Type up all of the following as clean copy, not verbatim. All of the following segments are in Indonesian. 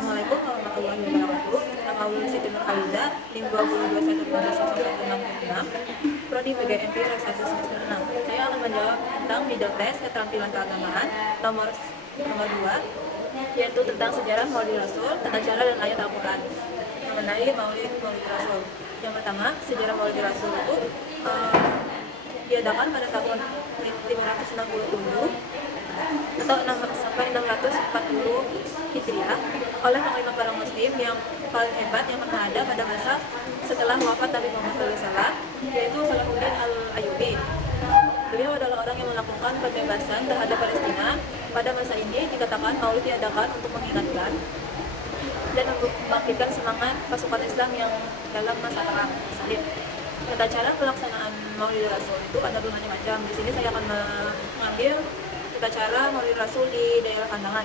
Assalamualaikum warahmatullahi wabarakatuh. Nama Ulul Siti Nurhaliza, NIM 22211566, Prodi PGMP Res 1 semester 6. Saya akan menjawab tentang bidang tes keterampilan keagamaan nomor 2, yaitu tentang sejarah Maulid Rasul, tata cara dan ayat Al-Quran mengenai Maulid Rasul. Yang pertama, sejarah Maulid Rasul itu diadakan pada tahun 567 atau sampai 640 Hijriah oleh panglima para muslim yang paling hebat yang pernah ada pada masa setelah wafat Nabi Muhammad SAW, yaitu Salahuddin Al-Ayyubi. Beliau adalah orang yang melakukan pembebasan terhadap Palestina. Pada masa ini dikatakan Maulid diadakan untuk mengingatkan dan untuk membangkitkan semangat pasukan Islam yang dalam masa perang salib. Tata cara pelaksanaan Maulid Rasul itu ada bermacam-macam. Di sini saya akan mengambil tata cara Maulid Rasul di daerah Kandangan.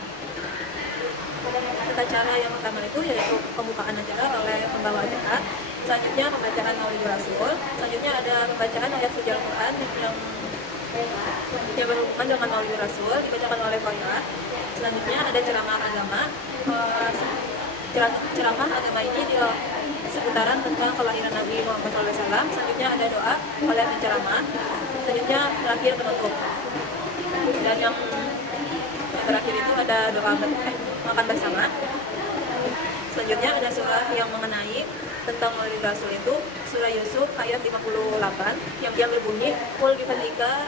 Tata cara yang pertama itu yaitu pembukaan acara oleh pembawa acara, selanjutnya pembacaan Maulid Rasul, selanjutnya ada pembacaan ayat suci Al-Quran yang berhubungan dengan Maulid Rasul dibacakan oleh Failah. Selanjutnya ada ceramah agama. Ceramah agama ini di seputaran tentang kelahiran Nabi Muhammad SAW. Selanjutnya ada doa oleh penceramah. Selanjutnya terakhir penutup. Dan yang terakhir itu ada doa makan bersama. Selanjutnya ada surah yang mengenai tentang Maulid Rasul itu surah Yusuf ayat 58 yang berbunyi Qul bifadlika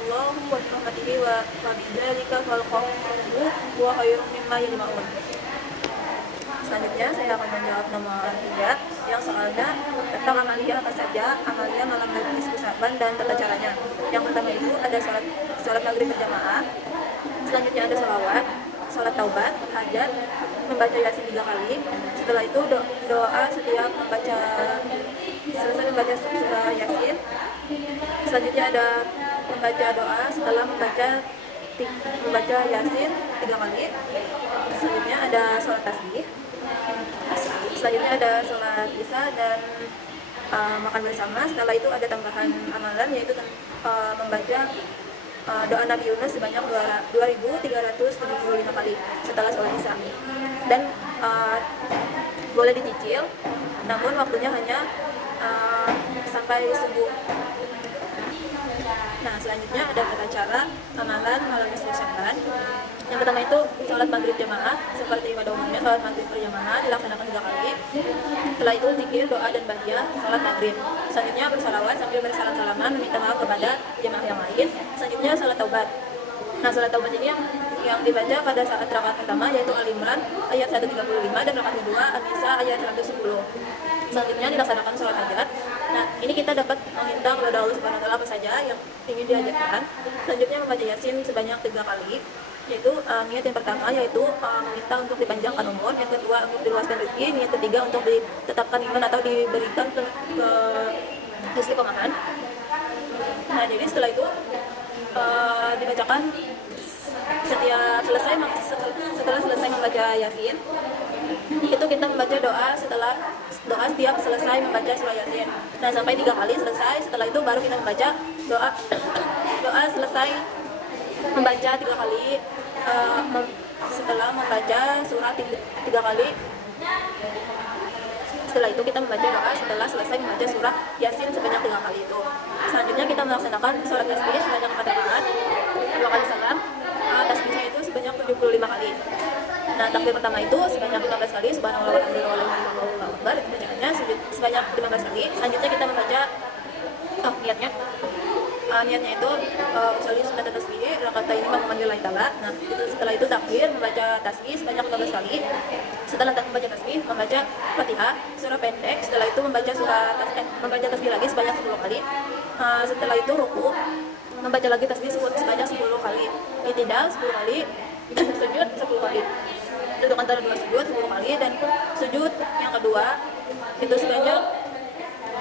Allahu wa rahmatihi wa bidzalika falqahu wa khairum mimma yajma'un. Selanjutnya saya akan menjawab nomor 3 yang soalnya tentang amalia apa saja amalia malam nisfu Sa'ban dan tata caranya. Yang pertama itu ada sholat maghrib berjamaah, selanjutnya ada sholawat, sholat taubat, hajat, membaca yasin 3 kali. Setelah itu doa setiap selesai membaca surah yasin. Selanjutnya ada membaca doa setelah membaca yasin 3 kali. Selanjutnya ada sholat tasbih. Selanjutnya ada sholat isya dan makan bersama. Setelah itu ada tambahan amalan yaitu membaca doa Nabi Yunus sebanyak 2.375 kali setelah sholat isya. Dan boleh dicicil, namun waktunya hanya sampai subuh. Nah, selanjutnya ada tata cara amalan malam nisfu Sa'ban. Yang pertama itu sholat maghrib jamaah, seperti pada umumnya sholat maghrib berjamaah dilaksanakan 3 kali. Setelah itu zikir, doa dan bahagia sholat maghrib. Selanjutnya bersalawat sambil bersalam-salaman meminta maaf kepada jamaah yang lain. Selanjutnya sholat taubat. Nah, sholat taubat ini yang dibaca pada saat rakaat pertama yaitu Al-Imran ayat 135 dan rakaat kedua An-Nisa ayat 110. Selanjutnya dilaksanakan sholat hajat. Nah, ini kita dapat meminta kepada Allah Subhanahu wa taala apa saja yang ingin diajarkan. Selanjutnya membaca Yasin sebanyak 3 kali, yaitu niat yang pertama yaitu meminta untuk dipanjangkan umur, yang kedua untuk diluaskan rezeki, niat ketiga untuk ditetapkan iman atau diberikan ke istiqomahan. Nah, jadi setelah itu dibacakan setelah selesai membaca Yasin, itu kita membaca doa setiap selesai membaca surah Yasin. Nah, sampai 3 kali selesai. Setelah itu baru kita membaca doa selesai membaca 3 kali. Setelah membaca surah 3 kali, setelah itu kita membaca doa setelah selesai membaca surah Yasin sebanyak 3 kali itu. Selanjutnya kita melaksanakan sholat tasbih sebanyak 4 rakaat, 2 kali salam. Tasbihnya itu sebanyak 75 kali. Nah, takbir pertama itu sebanyak 15 kali, subhanallah walhamdulillah wallahu akbar, itu bacaannya sebanyak 15 kali. Selanjutnya kita membaca niatnya itu usolli sunat tasbih rakaat ini lillahi ta'ala. Nah, itu setelah itu takbir membaca tasbih sebanyak 15 kali. Setelah membaca tasbih membaca Fatihah surah pendek. Setelah itu membaca tasbih lagi sebanyak 10 kali. Setelah itu ruku membaca lagi tasbih sebanyak 10 kali. I'tidal 10 kali, sujud 10 kali. Duduk antara 2 sujud 10 kali, dan sujud yang kedua itu sebanyak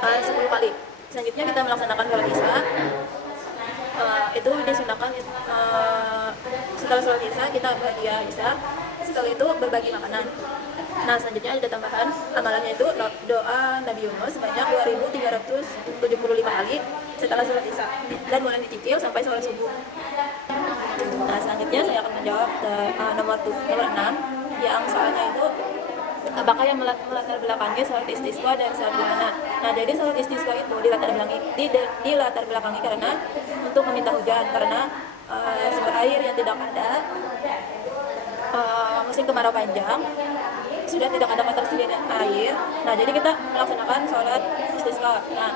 10 kali. Selanjutnya kita melaksanakan sholat isya. Itu disunahkan setelah sholat isya kita bahagia isya. Setelah itu berbagi makanan. Nah, selanjutnya ada tambahan amalannya itu doa Nabi Yunus sebanyak 2.375 kali setelah sholat isya, dan boleh dicicil sampai sholat subuh. Nah, selanjutnya saya akan menjawab nomor 6 yang soalnya itu apakah yang melatar belakangi sholat istisqa dan sholat gerhana. Nah, jadi sholat istisqa itu dilatar belakangi karena untuk meminta hujan, karena sumber air yang tidak ada, musim kemarau panjang, sudah tidak ada ketersediaan air. Nah, jadi kita melaksanakan sholat istisqa. Nah,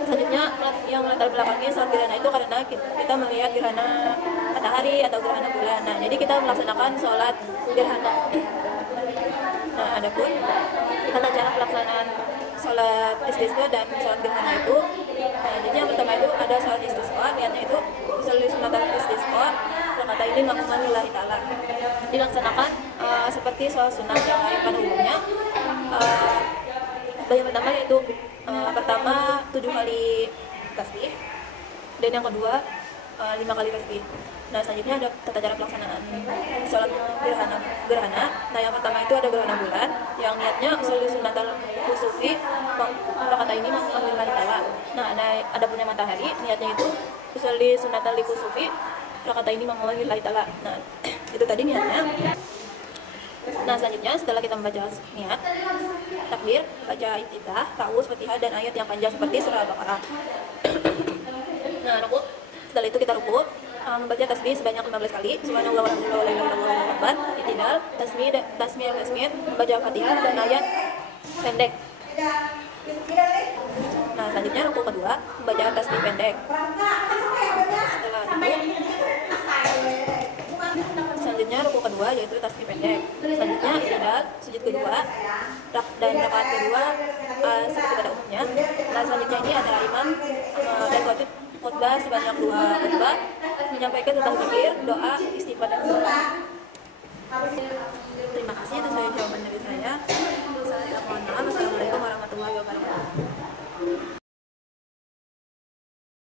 selanjutnya yang melatar belakangi sholat gerhana itu karena kita melihat gerhana matahari atau gerhana bulan. Nah, jadi kita melaksanakan sholat gerhana. Nah, adapun tata cara pelaksanaan sholat istisqa dan sholat gerhana itu, nah, jadi yang pertama itu ada sholat istisqa, niatnya itu usolli sunnatal istisqa kata ini maqaman lillahi ta'ala, dilaksanakan seperti sholat sunnah yang lain pada umumnya. Yang pertama yaitu pertama 7 kali tasbih dan yang kedua 5 kali tasbih. Nah, selanjutnya ada tata cara pelaksanaan sholat gerhana. Nah, yang pertama itu ada gerhana bulan yang niatnya usolli sunnatal kusufi kata ini maqaman lillahi ta'ala. Nah, ada punya matahari, niatnya itu usolli sunnatal kusufi kata ini maqaman lillahi ta'ala. Nah, itu tadi niatnya. Nah, selanjutnya setelah kita membaca niat, takbir, baca iftitah, ta'awudz, Fatihah dan ayat yang panjang seperti surah Al-Baqarah. Nah, ruku. Setelah itu kita ruku, membaca tasbih sebanyak 15 kali, subhanallah walhamdulillah wallahu akbar, i'tidal, tasmiyah, membaca Fatihah dan ayat pendek. Nah, selanjutnya ruku kedua, membaca tasbih pendek. Selanjutnya ruku kedua yaitu tasbih pendek. Selanjutnya i'tidal, sujud kedua, dan rakaat kedua seperti pada umumnya. Nah, selanjutnya ini ada imam dan khutbah sebanyak 2 khutbah menyampaikan tentang zikir, doa, istighfar dan sholat.